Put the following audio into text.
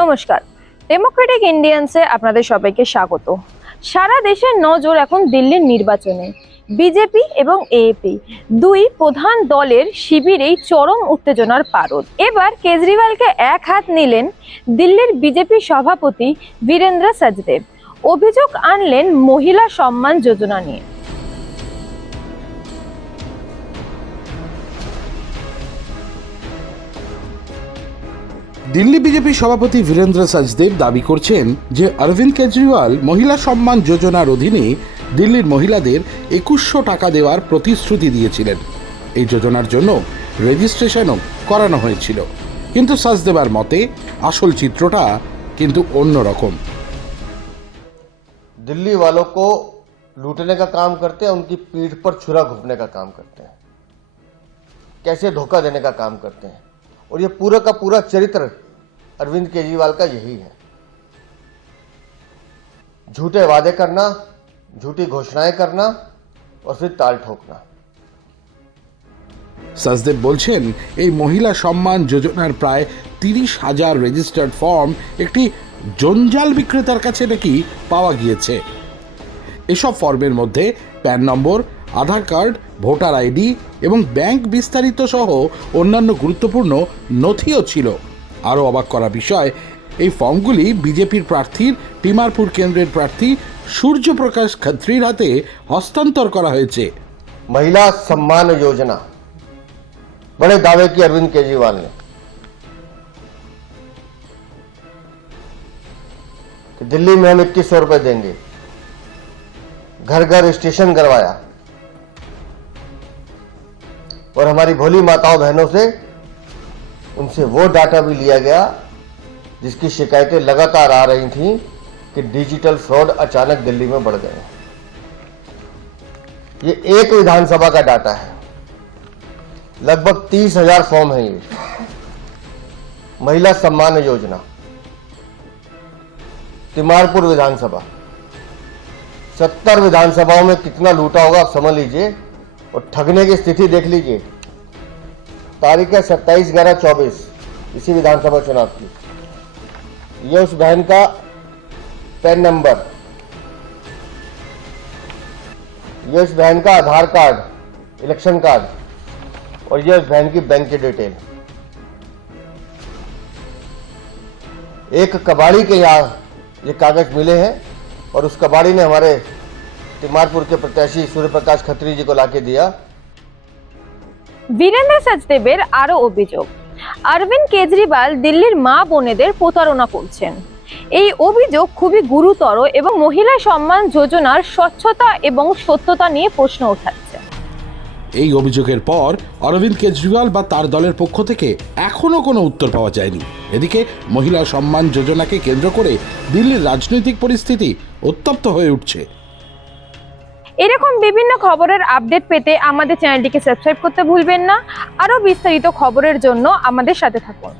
নমস্কার। ডেমোক্রেটিক ইন্ডিয়ান্সে আপনাদের সবাইকে স্বাগত। সারা দেশের নজর এখন দিল্লির নির্বাচনে। বিজেপি এবং এএপি দুই প্রধান দলের শিবিরেই চরম উত্তেজনার পারদ। এবার কেজরিওয়ালকে এক হাত নিলেন দিল্লির বিজেপি সভাপতি বীরেন্দ্র সচদেব অভিযোগ আনলেন মহিলা সম্মান যোজনা নিয়ে। দিল্লি বিজেপি সভাপতি বীরেন্দ্র সচদেব দাবি করছেন যে অরবিন্দ কেজরিওয়াল মহিলা সম্মান যোজনার অধীনে দিল্লির মহিলাদের একুশশো টাকা দেওয়ার প্রতিশ্রুতি দিয়েছিলেন এই যোজনার জন্য রেজিস্ট্রেশনও করানো হয়েছিল কিন্তু সচদেবার মতে আসল চিত্রটা কিন্তু অন্যরকম दिल्ली वालों को लूटने का काम करते हैं उनकी पीठ पर छुरा घुपने का काम करते हैं कैसे धोखा देने का काम करते हैं और ये पूरा का पूरा चरित्र अरविंद केजरीवाल का यही है झूठे वादे करना झूठी घोषणाएं करना और फिर ताल ठोकना সচদেব বলছেন এই মহিলা সম্মান যোজনার প্রায় তিরিশ হাজার রেজিস্টার্ড ফর্ম একটি জঞ্জাল বিক্রেতার কাছে নাকি পাওয়া গিয়েছে এসব ফর্মের মধ্যে PAN number Aadhaar card voter ID এবং ব্যাংক বিস্তারিত সহ অন্যান্য গুরুত্বপূর্ণ নথিও ছিল আরও অবাক করা বিষয় এই ফর্মগুলি বিজেপির প্রার্থীর তিমারপুর কেন্দ্রের প্রার্থী সূর্যপ্রকাশ খত্রির হাতে হস্তান্তর করা হয়েছে महिला सम्मान योजना बड़े दावे की अरविंद केजरीवाल ने कि दिल्ली में हम इक्कीस सौ रुपए देंगे घर घर स्टेशन करवाया और हमारी भोली माताओं बहनों से उनसे वो डाटा भी लिया गया, जिसकी शिकायतें लगातार आ रही थी कि डिजिटल फ्रॉड अचानक दिल्ली में बढ़ गए ये एक विधानसभा का डाटा है। लगभग तीस हज़ार फॉर्म है ये। महिला सम्मान योजना, तिमारपुर विधानसभा। सत्तर विधानसभाओं में कितना लूटा होगा आप समझ लीजिए। और ठगने की स्थिति देख लीजिए। तारीख है सत्ताईस ग्यारह चौबीस, इसी विधानसभा चुनाव की। ये उस बहन का पैन नंबर। ये उस बहन का आधार कार्ड, इलेक्शन कार्ड, और ये उस बहन की बैंक की डिटेल। एक कबाड़ी के यहाँ ये कागज़ मिले हैं, और उस कबाड़ी ने हमारे तिमारपुर के प्रत्याशी सूर्य प्रकाश खत्री जी को लाके दिया বীরেন্দ্র সচদেবের আরও অভিযোগ অরবিন্দ কেজরিওয়াল দিল্লির মা বোনেদের প্রতারণা করছেন এই অভিযোগ খুবই গুরুতর এবং মহিলা সম্মান যোজনার স্বচ্ছতা এবং সত্যতা নিয়ে প্রশ্ন ওঠাচ্ছে এই অভিযোগের পর অরবিন্দ কেজরিওয়াল বা তার দলের পক্ষ থেকে এখনও কোনো উত্তর পাওয়া যায়নি এদিকে মহিলা সম্মান যোজনাকে কেন্দ্র করে দিল্লির রাজনৈতিক পরিস্থিতি উত্তপ্ত হয়ে উঠছে এরকম বিভিন্ন খবরের আপডেট পেতে আমাদের চ্যানেলটিকে সাবস্ক্রাইব করতে ভুলবেন না। আরও বিস্তারিত খবরের জন্য আমাদের সাথে থাকুন।